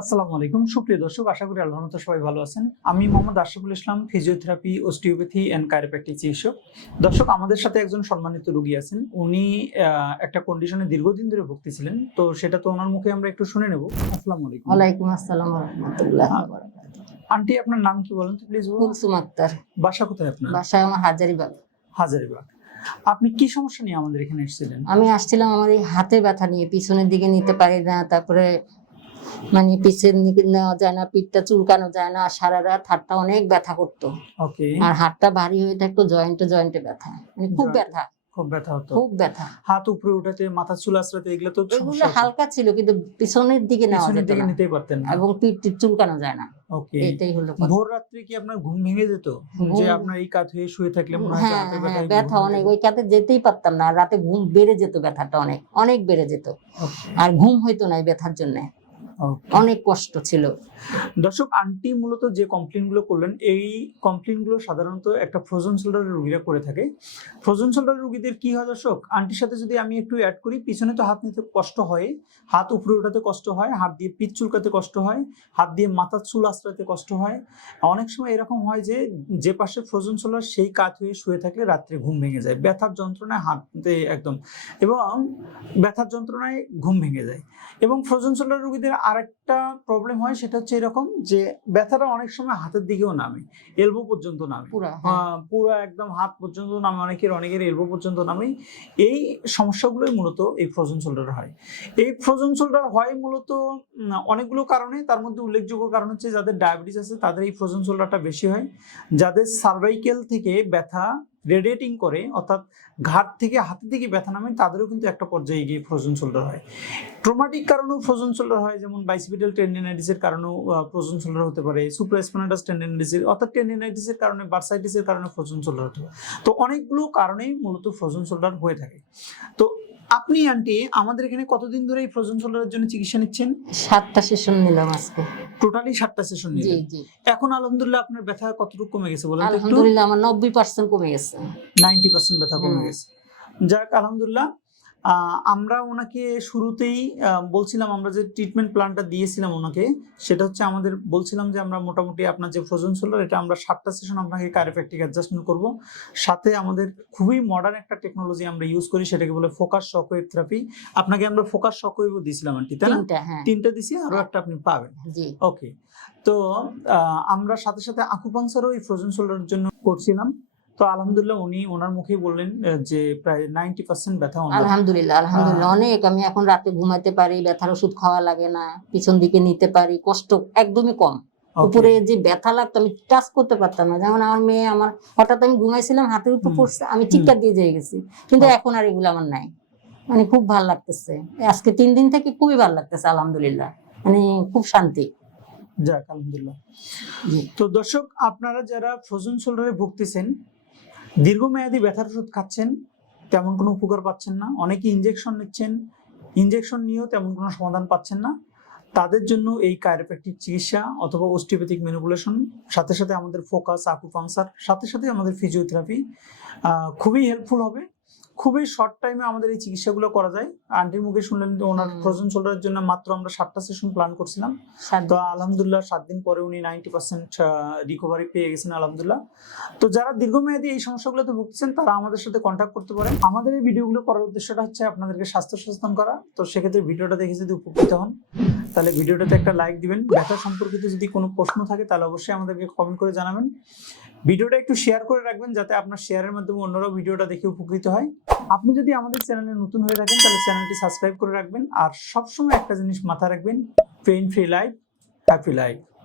আসসালামু আলাইকুম সুপ্রিয় দর্শক, আশা করি আল্লাহর রহমতে সবাই ভালো আছেন। আমি Mohammad Ashraful Islam, physiotherapy, অস্টিওপ্যাথি and chiropractic চিকিৎসক। দর্শক, আমাদের সাথে একজন সম্মানিত রোগী আছেন। উনি একটা কন্ডিশনে দীর্ঘদিন ধরে ভুগতেছিলেন, তো সেটা তো ওনার মুখে আমরা একটু শুনে নেব। আসসালামু আলাইকুম। ওয়ালাইকুম আসসালাম ওয়া রাহমাতুল্লাহি ওয়া বারাকাতুহু। আন্টি, আপনার নাম কি বলেন তো প্লিজ? কুলসুম আক্তার। বাসা কোথায় আপনার? বাসা আমার হাজারীবাগ। হাজারীবাগ। আপনি কি সমস্যা নিয়ে আমাদের এখানে এসেছিলেন? আমি আসছিলাম আমার এই হাতে ব্যথা নিয়ে, পিছনের দিকে নিতে পারি না, তারপরে মানে পিছের দিকে নেওয়া যায় না, পিঠটা চুলকানো যায় না, সারা রাত হাতটা অনেক ব্যথা করতো। ওকে। আর হাতটা ভারী হয়ে থাকতো, জয়েন্টে জয়েন্টে ব্যথা, মানে খুব ব্যথা, খুব ব্যথা হতো। খুব ব্যথা। হাত উপরে উঠাতে, মাথা চুল আঁচড়াতে, এগুলো তো এগুলো হালকা ছিল, কিন্তু পিছনের দিকে নেওয়া পিছনের যেত দিকে না নিতেই পারতেন না, এবং পিঠ চুলকানো যায় না। ওকে। এটাই হলো কথা। ভোর রাত্রে কি আপনার ঘুম ভেঙে যেত? যে আপনার এই কাত হয়ে শুয়ে থাকলে মনে হয় হ্যাঁ হাতে হ্যাঁ, ব্যথায় ব্যথা অনেক, ওই কাতে যেতেই পারতাম না, রাতে ঘুম বেড়ে যেত, ব্যথাটা অনেক অনেক বেড়ে যেত, আর ঘুম হইতো না এই ব্যথার জন্য, অনেক কষ্ট ছিল। দর্শক, আন্টি মূলত যে কমপ্লেন গুলো করলেন, এই কমপ্লেন গুলো সাধারণত একটা ফ্রোজেন শোল্ডারের রোগীরা করে থাকে। ফ্রোজেন শোল্ডার রোগীদের কি হয় দর্শক, আন্টির সাথে যদি আমি একটু অ্যাড করি, পিছনে তো হাত নিতে কষ্ট হয়, হাত উপরে ওঠাতে কষ্ট হয়, হাত দিয়ে পিঠ চুলকাতে কষ্ট হয়, হাত দিয়ে মাথার চুল আঁচড়াতে কষ্ট হয়। অনেক সময় এরকম হয় যে যে পাশে ফ্রোজেন শোল্ডার সেই কাত হয়ে শুয়ে থাকলে রাত্রে ঘুম ভেঙে যায়, ব্যথার যন্ত্রণায় হাতে একদম, এবং ব্যথার যন্ত্রণায় ঘুম ভেঙে যায়। এবং ফ্রোজেন শোল্ডার রোগীদের আরেকটা প্রবলেম হয়, সেটা হচ্ছে এরকম যে ব্যথাটা অনেক সময় হাতের দিকেও নামে, এলবো পর্যন্ত নামে, পুরো একদম হাত পর্যন্ত নামে, অনেকের এলবো পর্যন্ত নামে। এই সমস্যাগুলোই মূলত এই ফ্রোজেন শোল্ডার হয়। এই ফ্রোজেন শোল্ডার হয় মূলত অনেকগুলো কারণে, তার মধ্যে উল্লেখযোগ্য কারণ হচ্ছে যাদের ডায়াবেটিস আছে তাদের এই ফ্রোজেন শোল্ডারটা বেশি হয়, যাদের সার্ভাইকেল থেকে ব্যথা রেডিয়েটিং করে, অর্থাৎ ঘাট থেকে হাতের দিকে ব্যথা নামে, তাদেরও কিন্তু একটা পর্যায়ে গিয়ে ফ্রোজেন শোল্ডার হয়। ট্রমাটিক কারণেও ফ্রোজেন শোল্ডার হয়, যেমন বাইসিপিটাল টেন্ডিনাইটিসের কারণেও ফ্রোজেন শোল্ডার হতে পারে, সুপ্রাস্পাইনাটাস টেন্ডিনাইটিস অর্থাৎ টেন্ডিনাইটিসের কারণে, বার্সাইটিসের কারণে ফ্রোজেন শোল্ডার হতে পারে। তো অনেকগুলো কারণেই মূলত ফ্রোজেন শোল্ডার হয়ে থাকে। তো আপনি আন্টি আমাদের এখানে কতদিন ধরে এই ফ্রোজেন শোল্ডারের জন্য চিকিৎসা নিচ্ছেন? 7টা সেশন নিলাম আজকে। টোটালি 7টা সেশন জি নিলেন? জি। এখন আলহামদুলিল্লাহ আপনার ব্যথা কতটুকু কমে গেছে বলেন তো একটু? আলহামদুলিল্লাহ আমার 90% কমে গেছে। 90% ব্যথা কমে গেছে। যাক আলহামদুলিল্লাহ। আমরা ওনাকে শুরুতেই বলছিলাম, আমরা যে ট্রিটমেন্ট প্ল্যানটা দিয়েছিলাম ওনাকে, সেটা হচ্ছে আমাদের বলছিলাম যে আমরা মোটামুটি আপনার যে ফ্রোজেন শোল্ডার, এটা আমরা 7টা সেশন আপনাকে কাইরোপ্র্যাকটিক অ্যাডজাস্টমেন্ট করব। সাথে আমাদের খুবই মডার্ন একটা টেকনোলজি আমরা ইউজ করি, সেটাকে বলে ফোকাস শকওয়েভ থেরাপি। আপনাকে আমরা ফোকাস শকওয়েভও দিয়েছিলাম আন্টি, তাই না? 3টা দিছি, আরো একটা আপনি পাবেন। ওকে। তো আমরা সাথে সাথে আকুপাংচারও এই ফ্রোজেন শোল্ডারের জন্য করছিলাম। তো আলহামদুলিল্লাহ উনি ওনার মুখেই বললেন যে প্রায় 90% ব্যথা। আলহামদুলিল্লাহ আলহামদুলিল্লাহ অনেক। আমি এখন রাতে ঘুমাতে পারি, ব্যথার ওষুধ খাওয়া লাগে না, পিছন দিকে নিতে পারি, কষ্ট একদমই কম। উপরে যে ব্যথা লাগতো আমি টাচ করতে পারতাম না, যেমন আমার মেয়ে, আমার হঠাৎ আমি ঘুমাইছিলাম, হাতের উপর পড়ছে, আমি চিৎকার দিয়ে যেয়ে গেছি, কিন্তু এখন আর এগুলো আমার নাই। মানে খুব ভালো লাগতেছে, আজকে 3 দিন থেকে খুবই ভালো লাগতেছে আলহামদুলিল্লাহ, মানে খুব শান্তি। যাক আলহামদুলিল্লাহ। তো দর্শক, আপনারা যারা ফ্রোজেন শোল্ডারে ভুগতেছেন, দীর্ঘমেয়াদী ব্যথার ওষুধ খাচ্ছেন, তেমন কোনো উপকার পাচ্ছেন না, অনেকে ইনজেকশন নিচ্ছেন, ইনজেকশন নিয়েও তেমন কোনো সমাধান পাচ্ছেন না, তাদের জন্য এই কাইরোপ্র্যাকটিক চিকিৎসা অথবা অস্টিওপ্যাথিক ম্যানিপুলেশন, সাথে সাথে আমাদের ফোকাস আকুপাংচার, সাথে সাথে আমাদের ফিজিওথেরাপি খুবই হেল্পফুল হবে। খুবই শর্ট টাইমে আমাদের এই চিকিৎসাগুলো করা যায়। আন্টির মুখে শুনলেন যে ওনার ফ্রোজেন শোল্ডারের জন্য মাত্র আমরা 7টা সেশন প্ল্যান করছিলাম, তো আলহামদুলিল্লাহ 7 দিন পরে উনি 90% রিকভারি পেয়ে গেছেন আলহামদুলিল্লাহ। তো যারা দীর্ঘমেয়াদী এই সমস্যাগুলোতে ভুগছেন, তারা আমাদের সাথে কন্ট্যাক্ট করতে পারেন। আমাদের এই ভিডিওগুলো করার উদ্দেশ্যটা হচ্ছে আপনাদেরকে স্বাস্থ্য সচেতন করা। তো সেক্ষেত্রে ভিডিওটা দেখে যদি উপকৃত হন, তাহলে ভিডিওটাতে একটা লাইক দিবেন। ব্যথা সম্পর্কিত যদি কোনো প্রশ্ন থাকে তাহলে অবশ্যই আমাদেরকে কমেন্ট করে জানাবেন। ভিডিওটা একটু শেয়ার করে রাখবেন, যাতে আপনার শেয়ারের মাধ্যমে অন্যরাও ভিডিওটা দেখে উপকৃত হয়। আপনি যদি আমাদের চ্যানেলে নতুন হয়ে থাকেন, তাহলে চ্যানেলটি সাবস্ক্রাইব করে রাখবেন। আর সবসময় একটা জিনিস মাথায় রাখবেন, pain free life, happy life.